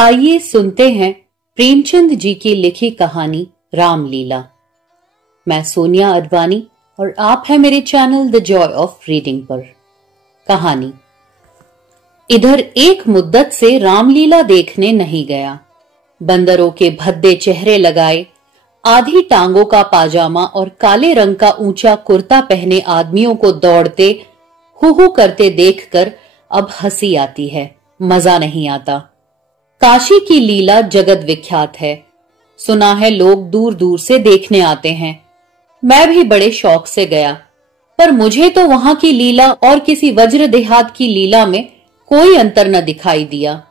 आइए सुनते हैं प्रेमचंद जी की लिखी कहानी रामलीला। मैं सोनिया अडवाणी और आप हैं मेरे channel the Joy of reading पर। कहानी। इधर एक मुद्दत से रामलीला देखने नहीं गया। बंदरों के भद्दे चेहरे लगाए, आधी टांगों का पाजामा और काले रंग का ऊंचा कुर्ता पहने आदमियों को दौड़ते हु करते देखकर अब हंसी आती है, मजा नहीं आता। काशी की लीला जगत विख्यात है, सुना है लोग दूर दूर से देखने आते हैं। मैं भी बड़े शौक से गया, पर मुझे तो वहां की लीला और किसी वज्र देहात की लीला में कोई अंतर न दिखाई दिया।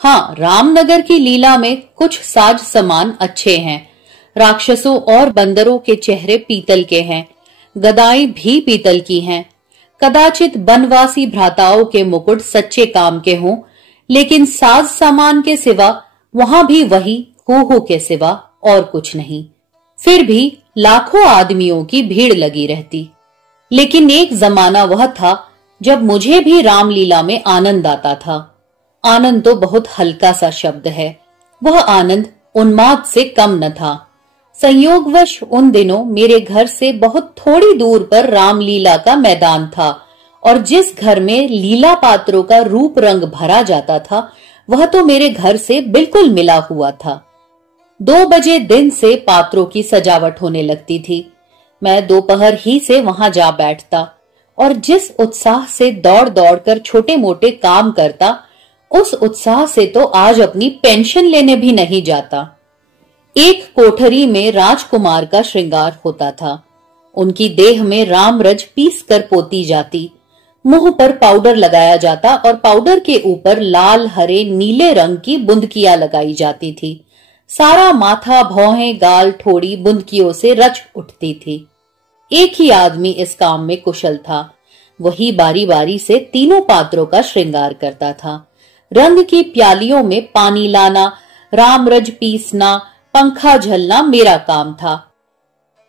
हाँ, रामनगर की लीला में कुछ साज सामान अच्छे हैं। राक्षसों और बंदरों के चेहरे पीतल के हैं, गदाएं भी पीतल की हैं। कदाचित बनवासी भ्राताओं के मुकुट सच्चे काम के हों, लेकिन साज सामान के सिवा वहां भी वही हो के सिवा और कुछ नहीं। फिर भी लाखों आदमियों की भीड़ लगी रहती। लेकिन एक जमाना वह था जब मुझे भी रामलीला में आनंद आता था। आनंद तो बहुत हल्का सा शब्द है, वह आनंद उन्माद से कम न था। संयोगवश उन दिनों मेरे घर से बहुत थोड़ी दूर पर रामलीला का मैदान था, और जिस घर में लीला पात्रों का रूप रंग भरा जाता था वह तो मेरे घर से बिल्कुल मिला हुआ था। 2 बजे दिन से पात्रों की सजावट होने लगती थी। मैं दोपहर ही से वहां जा बैठता और जिस उत्साह से दौड़ दौड़ कर छोटे मोटे काम करता, उस उत्साह से तो आज अपनी पेंशन लेने भी नहीं जाता। एक कोठरी में राजकुमार का श्रृंगार होता था। उनकी देह में रामरज पीस कर पोती जाती, मुंह पर पाउडर लगाया जाता और पाउडर के ऊपर लाल हरे नीले रंग की बुंदकियां लगाई जाती थी। सारा माथा, भौहें, गाल, ठोड़ी बुंदकियों से रच उठती थी। एक ही आदमी इस काम में कुशल था। वही बारी बारी से तीनों पात्रों का श्रृंगार करता था। रंग की प्यालियों में पानी लाना, रामरज पीसना, पंखा झलना मेरा काम था।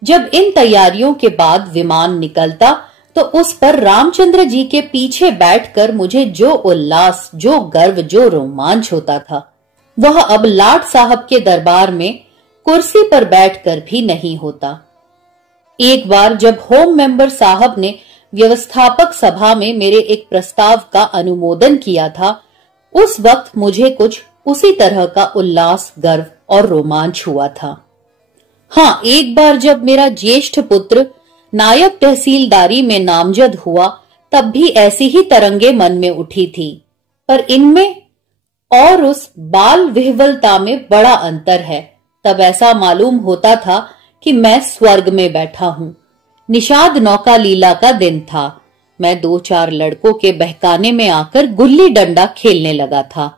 जब इन तैयारियों के बाद विमान निकलता तो उस पर रामचंद्र जी के पीछे बैठकर मुझे जो उल्लास, जो गर्व, जो रोमांच होता था, वह अब लाट साहब के दरबार में कुर्सी पर बैठकर भी नहीं होता। एक बार जब होम मेंबर साहब ने व्यवस्थापक सभा में मेरे एक प्रस्ताव का अनुमोदन किया था, उस वक्त मुझे कुछ उसी तरह का उल्लास, गर्व और रोमांच हुआ था। हाँ, एक बार जब मेरा ज्येष्ठ पुत्र नायब तहसीलदारी में नामजद हुआ, तब भी ऐसी ही तरंगे मन में उठी थी, पर इनमें और उस बाल विह्वलता में बड़ा अंतर है। तब ऐसा मालूम होता था कि मैं स्वर्ग में बैठा हूं। निषाद नौका लीला का दिन था। मैं 2-4 लड़कों के बहकाने में आकर गुल्ली डंडा खेलने लगा था।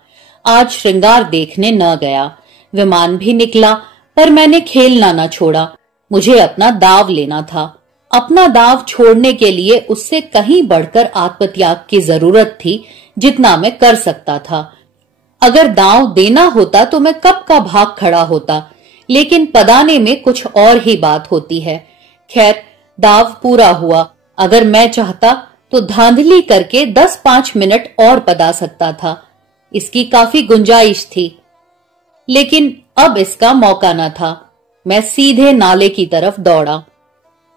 आज श्रृंगार देखने न गया। विमान भी निकला, पर मैंने खेलना न छोड़ा। मुझे अपना दाव लेना था। अपना दाव छोड़ने के लिए उससे कहीं बढ़कर आत्मत्याग की जरूरत थी, जितना मैं कर सकता था। अगर दाव देना होता तो मैं कब का भाग खड़ा होता, लेकिन पदाने में कुछ और ही बात होती है। खैर, दाव पूरा हुआ। अगर मैं चाहता तो धांधली करके 10-5 मिनट और पदा सकता था। इसकी काफी गुंजाइश थी, लेकिन अब इसका मौका न था। मैं सीधे नाले की तरफ दौड़ा।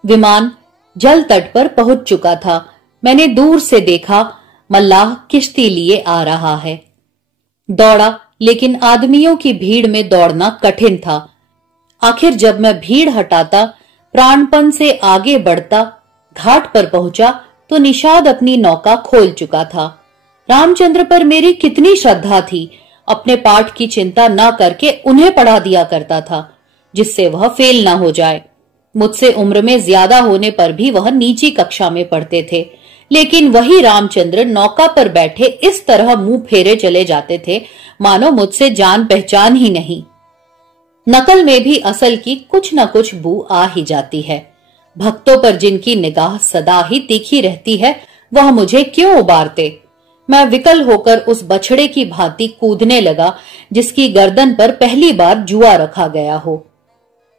विमान जल तट पर पहुंच चुका था। मैंने दूर से देखा, मल्लाह किश्ती लिए आ रहा है। दौड़ा, लेकिन आदमियों की भीड़ में दौड़ना कठिन था। आखिर जब मैं भीड़ हटाता, प्राणपण से आगे बढ़ता, घाट पर पहुंचा तो निषाद अपनी नौका खोल चुका था। रामचंद्र पर मेरी कितनी श्रद्धा थी। अपने पाठ की चिंता न करके उन्हें पढ़ा दिया करता था, जिससे वह फेल न हो जाए। मुझसे उम्र में ज्यादा होने पर भी वह नीची कक्षा में पढ़ते थे, लेकिन वही रामचंद्र नौका पर बैठे इस तरह मुंह फेरे चले जाते थे मानो मुझसे जान पहचान ही नहीं। नकल में भी असल की कुछ न कुछ बू आ ही जाती है। भक्तों पर जिनकी निगाह सदा ही तीखी रहती है, वह मुझे क्यों उबारते। मैं विकल होकर उस बछड़े की भांति कूदने लगा जिसकी गर्दन पर पहली बार जुआ रखा गया हो।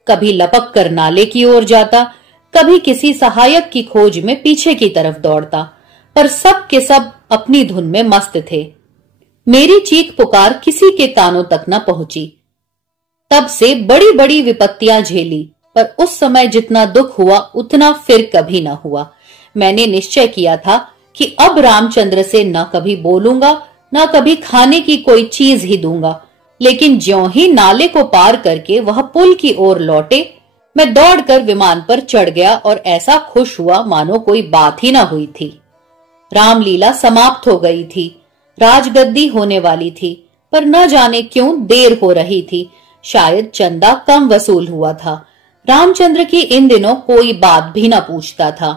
कभी लपक कर नाले की ओर जाता, कभी किसी सहायक की खोज में पीछे की तरफ दौड़ता, पर सब के सब अपनी धुन में मस्त थे। मेरी चीख पुकार किसी के कानों तक न पहुंची। तब से बड़ी बड़ी विपत्तियां झेली, पर उस समय जितना दुख हुआ उतना फिर कभी न हुआ। मैंने निश्चय किया था कि अब रामचंद्र से न कभी बोलूंगा, न कभी खाने की कोई चीज ही दूंगा। लेकिन ज्यों ही नाले को पार करके वह पुल की ओर लौटे, मैं दौड़कर विमान पर चढ़ गया और ऐसा खुश हुआ मानो कोई बात ही न हुई थी। रामलीला समाप्त हो गई थी, राजगद्दी होने वाली थी, पर न जाने क्यों देर हो रही थी। शायद चंदा कम वसूल हुआ था। रामचंद्र की इन दिनों कोई बात भी न पूछता था।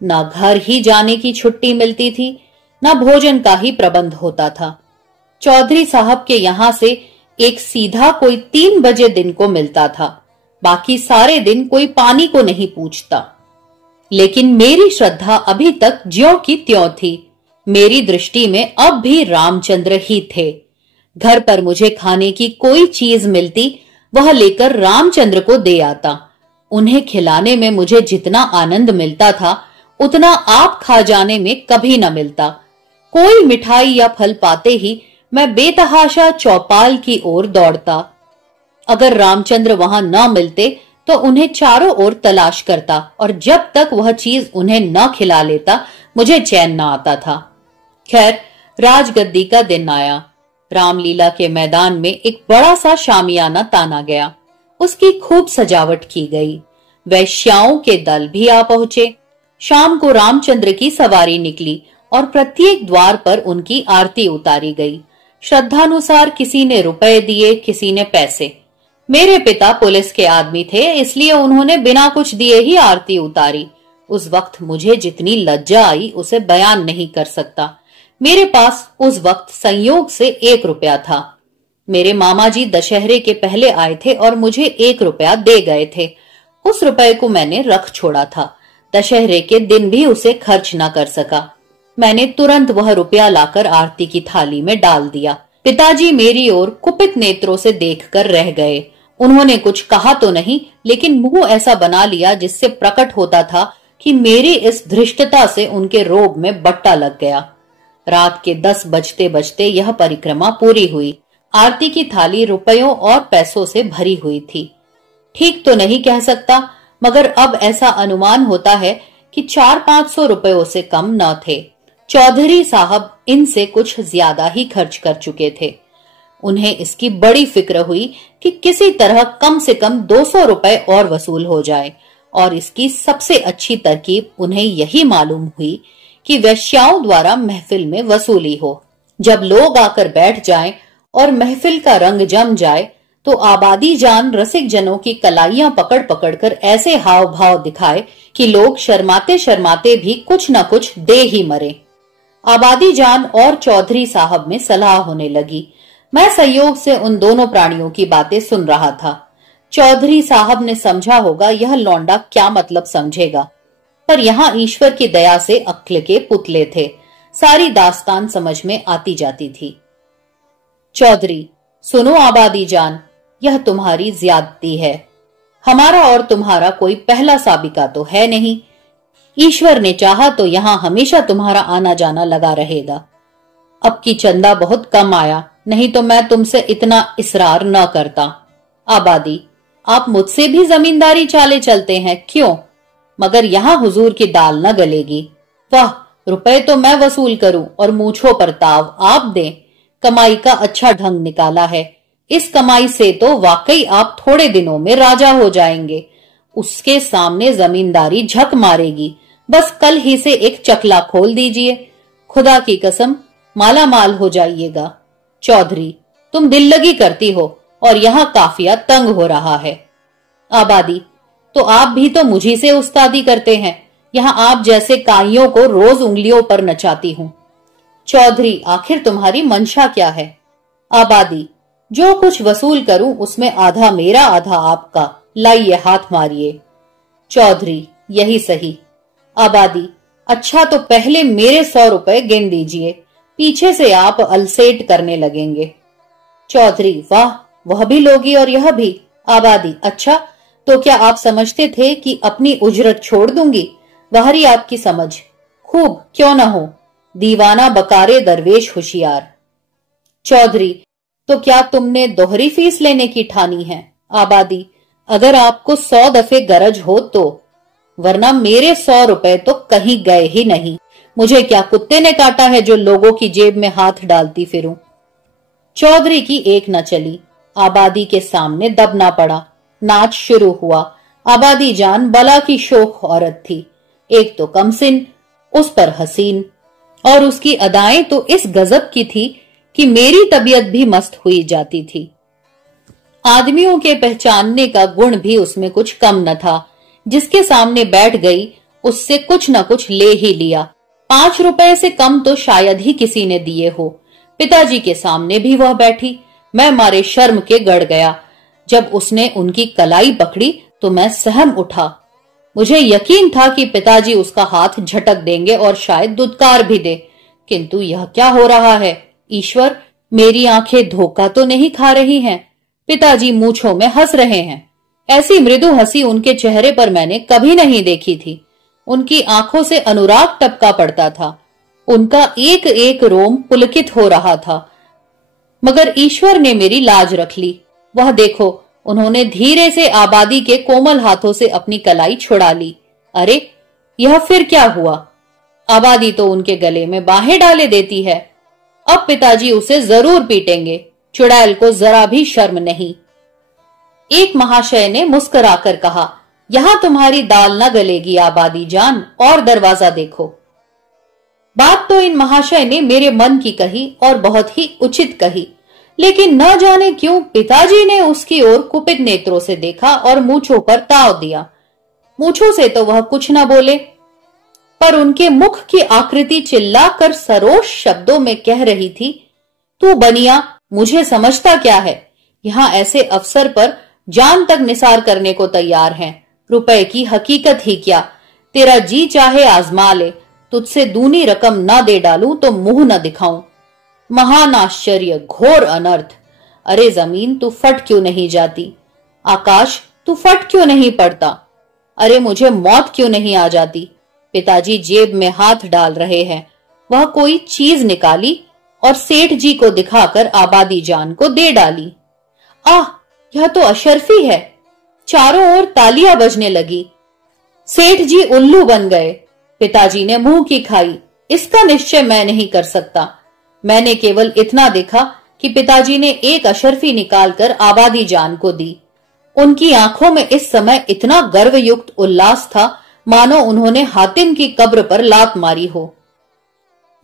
न घर ही जाने की छुट्टी मिलती थी, न भोजन का ही प्रबंध होता था। चौधरी साहब के यहां से एक सीधा कोई 3 बजे दिन को मिलता था। बाकी सारे दिन कोई पानी को नहीं पूछता। लेकिन मेरी श्रद्धा अभी तक ज्यों की त्यों थी। मेरी दृष्टि में अब भी रामचंद्र ही थे। घर पर मुझे खाने की कोई चीज मिलती, वह लेकर रामचंद्र को दे आता। उन्हें खिलाने में मुझे जितना आनंद मिलता था, उतना आप खा जाने में कभी न मिलता। कोई मिठाई या फल पाते ही मैं बेतहाशा चौपाल की ओर दौड़ता। अगर रामचंद्र वहां न मिलते तो उन्हें चारों ओर तलाश करता, और जब तक वह चीज उन्हें न खिला लेता मुझे चैन न आता था। खैर, राजगद्दी का दिन आया। रामलीला के मैदान में एक बड़ा सा शामियाना ताना गया। उसकी खूब सजावट की गई। वैश्याओं के दल भी आ पहुंचे। शाम को रामचंद्र की सवारी निकली और प्रत्येक द्वार पर उनकी आरती उतारी गई। श्रद्धानुसार किसी ने रुपए दिए, किसी ने पैसे। मेरे पिता पुलिस के आदमी थे, इसलिए उन्होंने बिना कुछ दिए ही आरती उतारी। उस वक्त मुझे जितनी लज्जा आई उसे बयान नहीं कर सकता। मेरे पास उस वक्त संयोग से 1 रुपया था। मेरे मामा जी दशहरे के पहले आए थे और मुझे 1 रुपया दे गए थे। उस रुपए को मैंने रख छोड़ा था। दशहरे के दिन भी उसे खर्च न कर सका। मैंने तुरंत वह रुपया लाकर आरती की थाली में डाल दिया। पिताजी मेरी ओर कुपित नेत्रों से देखकर रह गए। उन्होंने कुछ कहा तो नहीं, लेकिन मुंह ऐसा बना लिया जिससे प्रकट होता था कि मेरी इस धृष्टता से उनके रोब में बट्टा लग गया। रात के 10 बजते बजते यह परिक्रमा पूरी हुई। आरती की थाली रुपयों और पैसों से भरी हुई थी। ठीक तो नहीं कह सकता, मगर अब ऐसा अनुमान होता है कि 400-500 रुपयों से कम न थे। चौधरी साहब इनसे कुछ ज्यादा ही खर्च कर चुके थे। उन्हें इसकी बड़ी फिक्र हुई कि किसी तरह कम से कम 200 रुपए और वसूल हो जाए, और इसकी सबसे अच्छी तरकीब उन्हें यही मालूम हुई कि वैश्याओं द्वारा महफिल में वसूली हो। जब लोग आकर बैठ जाएं और महफिल का रंग जम जाए, तो आबादी जान रसिक जनों की कलाइयां पकड़ पकड़ कर ऐसे हाव भाव दिखाए कि लोग शर्माते शर्माते भी कुछ न कुछ दे ही मरे। आबादी जान और चौधरी साहब में सलाह होने लगी। मैं संयोग से उन दोनों प्राणियों की बातें सुन रहा था। चौधरी साहब ने समझा होगा यह लौंडा क्या मतलब समझेगा, पर यहाँ ईश्वर की दया से अक्ल के पुतले थे। सारी दास्तान समझ में आती जाती थी। चौधरी, सुनो आबादी जान, यह तुम्हारी ज्यादती है। हमारा और तुम्हारा कोई पहला साबिका तो है नहीं। ईश्वर ने चाहा तो यहाँ हमेशा तुम्हारा आना जाना लगा रहेगा। अब की चंदा बहुत कम आया, नहीं तो मैं तुमसे इतना इसरार न करता। आबादी, आप मुझसे भी जमींदारी चाले चलते हैं क्यों? मगर यहाँ हुजूर की दाल न गलेगी। वाह, रुपए तो मैं वसूल करूं और मूछों पर ताव आप दें। कमाई का अच्छा ढंग निकाला है। इस कमाई से तो वाकई आप थोड़े दिनों में राजा हो जाएंगे। उसके सामने जमींदारी झक मारेगी। बस कल ही से एक चकला खोल दीजिए, खुदा की कसम माला माल हो जाइएगा। चौधरी, तुम दिल लगी करती हो और यहाँ काफिया तंग हो रहा है। आबादी, तो आप भी तो मुझी से उस्तादी करते हैं। यहाँ आप जैसे काइयों को रोज उंगलियों पर नचाती हूँ। चौधरी, आखिर तुम्हारी मंशा क्या है? आबादी, जो कुछ वसूल करूं उसमें आधा मेरा आधा आपका। लाइए हाथ मारिए। चौधरी, यही सही। आबादी, अच्छा तो पहले मेरे 100 रुपए गिन दीजिए, पीछे से आप अलसेट करने लगेंगे। चौधरी, वाह, वह भी लोगी और यह भी। आबादी, अच्छा तो क्या आप समझते थे कि अपनी उजरत छोड़ दूंगी? बाहरी आपकी समझ। खूब, क्यों न हो। दीवाना बकारे दरवेश होशियार। चौधरी, तो क्या तुमने दोहरी फीस लेने की ठानी है? आबादी, अगर आपको 100 दफे गरज हो तो, वरना मेरे 100 रुपए तो कहीं गए ही नहीं। मुझे क्या कुत्ते ने काटा है जो लोगों की जेब में हाथ डालती फिरूं? चौधरी की एक न चली, आबादी के सामने दबना पड़ा। नाच शुरू हुआ। आबादी जान बला की शोख औरत थी, एक तो कमसिन, उस पर हसीन, और उसकी अदाएं तो इस गजब की थी कि मेरी तबीयत भी मस्त हुई जाती थी। आदमियों के पहचानने का गुण भी उसमें कुछ कम न था। जिसके सामने बैठ गई उससे कुछ न कुछ ले ही लिया। 5 रुपए से कम तो शायद ही किसी ने दिए हो। पिताजी के सामने भी वह बैठी। मैं मारे शर्म के गड़ गया। जब उसने उनकी कलाई पकड़ी तो मैं सहम उठा। मुझे यकीन था कि पिताजी उसका हाथ झटक देंगे और शायद दुत्कार भी दे, किंतु यह क्या हो रहा है? ईश्वर, मेरी आंखें धोखा तो नहीं खा रही हैं? पिताजी मूंछों में हंस रहे हैं। ऐसी मृदु हंसी उनके चेहरे पर मैंने कभी नहीं देखी थी। उनकी आंखों से अनुराग टपका पड़ता था। उनका एक एक रोम पुलकित हो रहा था। मगर ईश्वर ने मेरी लाज रख ली। वह देखो, उन्होंने धीरे से आबादी के कोमल हाथों से अपनी कलाई छुड़ा ली। अरे, यह फिर क्या हुआ? आबादी तो उनके गले में बाहें डाले देती है। अब पिताजी उसे जरूर पीटेंगे। चुड़ैल को जरा भी शर्म नहीं। एक महाशय ने मुस्कुराकर कहा, यहां तुम्हारी दाल न गलेगी आबादी जान, और दरवाजा देखो। बात तो इन महाशय ने मेरे मन की कही और बहुत ही उचित कही, लेकिन न जाने क्यों पिताजी ने उसकी ओर कुपित नेत्रों से देखा और मूंछों पर ताव दिया। मूंछों से तो वह कुछ न बोले, पर उनके मुख की आकृति चिल्लाकर सरोष शब्दों में कह रही थी, तू बनिया, मुझे समझता क्या है? यहां ऐसे अवसर पर जान तक निसार करने को तैयार हैं। रुपए की हकीकत ही क्या, तेरा जी चाहे आजमा ले, तुझसे दूनी रकम न दे डालूं तो मुंह न दिखाऊं। महान आश्चर्य, घोर अनर्थ। अरे जमीन, तू फट क्यों नहीं जाती? आकाश, तू फट क्यों नहीं पड़ता? अरे मुझे मौत क्यों नहीं आ जाती? पिताजी जेब में हाथ डाल रहे हैं। वह कोई चीज निकाली और सेठ जी को दिखाकर आबादी जान को दे डाली। आह, यह तो अशर्फी है। चारों ओर तालियां बजने लगी। सेठ जी उल्लू बन गए। पिताजी ने मुंह की खाई। इसका निश्चय मैं नहीं कर सकता। मैंने केवल इतना देखा कि पिताजी ने एक अशर्फी निकालकर आबादी जान को दी। उनकी आंखों में इस समय इतना गर्वयुक्त उल्लास था मानो उन्होंने हातिम की कब्र पर लात मारी हो।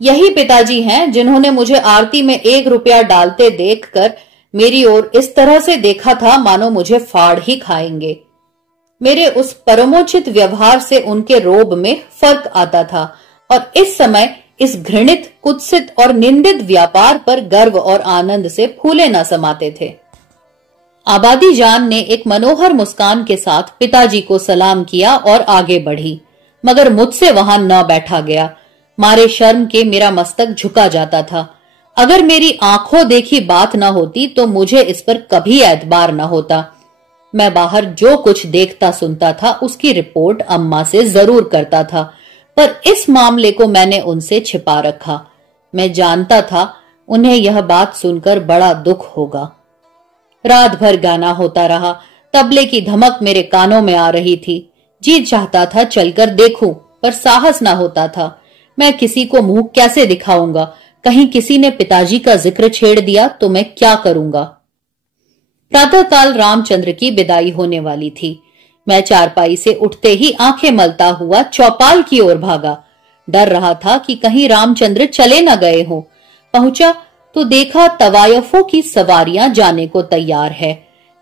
यही पिताजी हैं जिन्होंने मुझे आरती में 1 रुपया डालते देखकर मेरी ओर इस तरह से देखा था मानो मुझे फाड़ ही खाएंगे। मेरे उस परमोचित व्यवहार से उनके रोब में फर्क आता था और इस समय इस घृणित, कुत्सित और निंदित व्यापार पर गर्व और आनंद से फूले न समाते थे। आबादी जान ने एक मनोहर मुस्कान के साथ पिताजी को सलाम किया और आगे बढ़ी, मगर मुझसे वहां न बैठा गया। मारे शर्म के मेरा मस्तक झुका जाता था। अगर मेरी आंखों देखी बात न होती तो मुझे इस पर कभी एतबार न होता। मैं बाहर जो कुछ देखता सुनता था उसकी रिपोर्ट अम्मा से जरूर करता था, पर इस मामले को मैंने उनसे छिपा रखा। मैं जानता था उन्हें यह बात सुनकर बड़ा दुख होगा। रात भर गाना होता रहा। तबले की धमक मेरे कानों में आ रही थी। जी चाहता था चलकर देखूं, पर साहस न होता था। मैं किसी को मुंह कैसे दिखाऊंगा? कहीं किसी ने पिताजी का जिक्र छेड़ दिया तो मैं क्या करूंगा? प्रातःकाल रामचंद्र की विदाई होने वाली थी। मैं चारपाई से उठते ही आंखें मलता हुआ चौपाल की ओर भागा। डर रहा था कि कहीं रामचंद्र चले न गए हो। पहुंचा तो देखा तवायफों की सवारियां जाने को तैयार है।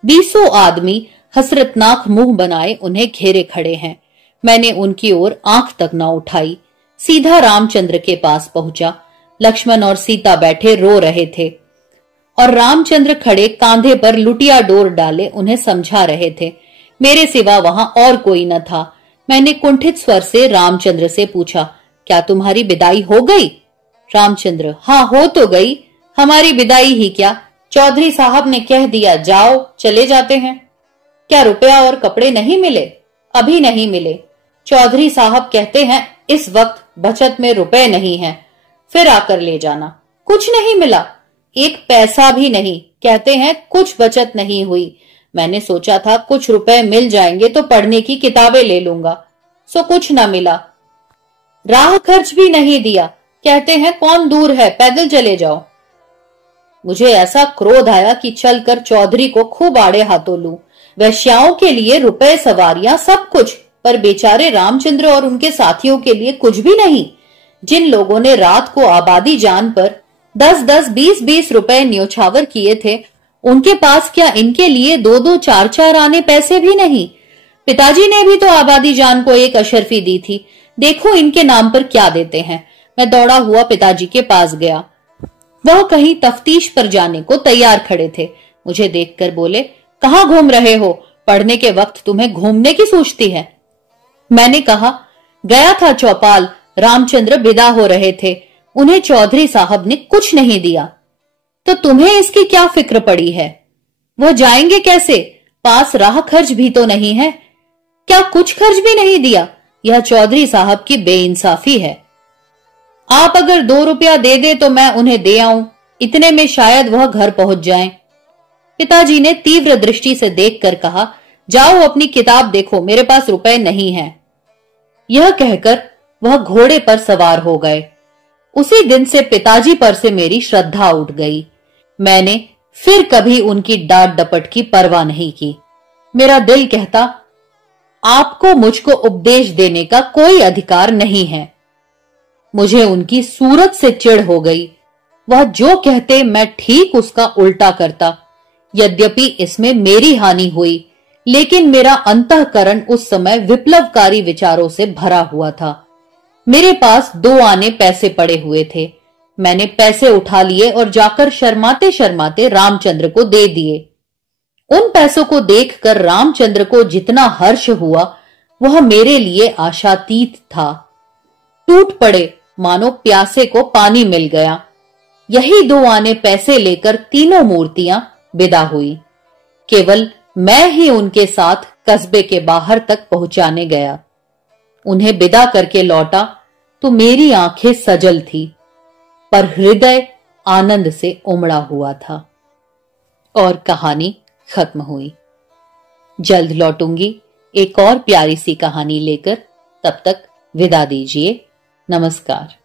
20 आदमी हसरतनाक मुंह बनाए उन्हें घेरे खड़े हैं। मैंने उनकी ओर आंख तक न उठाई। सीधा रामचंद्र के पास पहुंचा। लक्ष्मण और सीता बैठे रो रहे थे और रामचंद्र खड़े कांधे पर लुटिया डोर डाले उन्हें समझा रहे थे। मेरे सिवा वहां और कोई न था। मैंने कुंठित स्वर से रामचंद्र से पूछा, क्या तुम्हारी विदाई हो गई? रामचंद्र, हाँ हो तो गई। हमारी विदाई ही क्या, चौधरी साहब ने कह दिया जाओ, चले जाते हैं। क्या रुपया और कपड़े नहीं मिले? अभी नहीं मिले। चौधरी साहब कहते हैं इस वक्त बचत में रुपए नहीं हैं, फिर आकर ले जाना। कुछ नहीं मिला? एक पैसा भी नहीं। कहते हैं कुछ बचत नहीं हुई। मैंने सोचा था कुछ रुपए मिल जाएंगे तो पढ़ने की किताबें ले लूंगा, सो कुछ ना मिला। राह खर्च भी नहीं दिया। कहते हैं कौन दूर है, पैदल चले जाओ। मुझे ऐसा क्रोध आया कि चलकर चौधरी को खूब आड़े हाथों लूं। वैश्याओं के लिए रुपए, सवारियां, सब कुछ, पर बेचारे रामचंद्र और उनके साथियों के लिए कुछ भी नहीं। जिन लोगों ने रात को आबादी जान पर 10-10, 20-20 रुपए न्योछावर किए थे, उनके पास क्या इनके लिए 2-2, 4-4 आने पैसे भी नहीं? पिताजी ने भी तो आबादी जान को एक अशर्फी दी थी। देखो इनके नाम पर क्या देते हैं। मैं दौड़ा हुआ पिताजी के पास गया। वह कहीं तफ्तीश पर जाने को तैयार खड़े थे। मुझे देखकर बोले, कहां घूम रहे हो? पढ़ने के वक्त तुम्हें घूमने की सूझती है? मैंने कहा, गया था चौपाल, रामचंद्र विदा हो रहे थे, उन्हें चौधरी साहब ने कुछ नहीं दिया। तो तुम्हें इसकी क्या फिक्र पड़ी है? वह जाएंगे कैसे? पास राह खर्च भी तो नहीं है। क्या कुछ खर्च भी नहीं दिया? यह चौधरी साहब की बेइंसाफी है। आप अगर 2 रुपया दे दे तो मैं उन्हें दे आऊं, इतने में शायद वह घर पहुंच जाएं। पिताजी ने तीव्र दृष्टि से देखकर कहा, जाओ अपनी किताब देखो, मेरे पास रुपए नहीं हैं। यह कहकर वह घोड़े पर सवार हो गए। उसी दिन से पिताजी पर से मेरी श्रद्धा उठ गई। मैंने फिर कभी उनकी डांट डपट की परवाह नहीं की। मेरा दिल कहता, आपको मुझको उपदेश देने का कोई अधिकार नहीं है। मुझे उनकी सूरत से चिढ़ हो गई। वह जो कहते मैं ठीक उसका उल्टा करता। यद्यपि इसमें मेरी हानि हुई, लेकिन मेरा अंतःकरण उस समय विप्लवकारी विचारों से भरा हुआ था। मेरे पास 2 आने पैसे पड़े हुए थे। मैंने पैसे उठा लिए और जाकर शर्माते शर्माते रामचंद्र को दे दिए। उन पैसों को देखकर रामचंद्र को जितना हर्ष हुआ, वह मेरे लिए आशातीत था। टूट पड़े मानो प्यासे को पानी मिल गया। यही 2 आने पैसे लेकर तीनों मूर्तियां विदा हुई। केवल मैं ही उनके साथ कस्बे के बाहर तक पहुंचाने गया। उन्हें विदा करके लौटा तो मेरी आंखें सजल थी, पर हृदय आनंद से उमड़ा हुआ था। और कहानी खत्म हुई। जल्द लौटूंगी एक और प्यारी सी कहानी लेकर। तब तक विदा दीजिए। नमस्कार।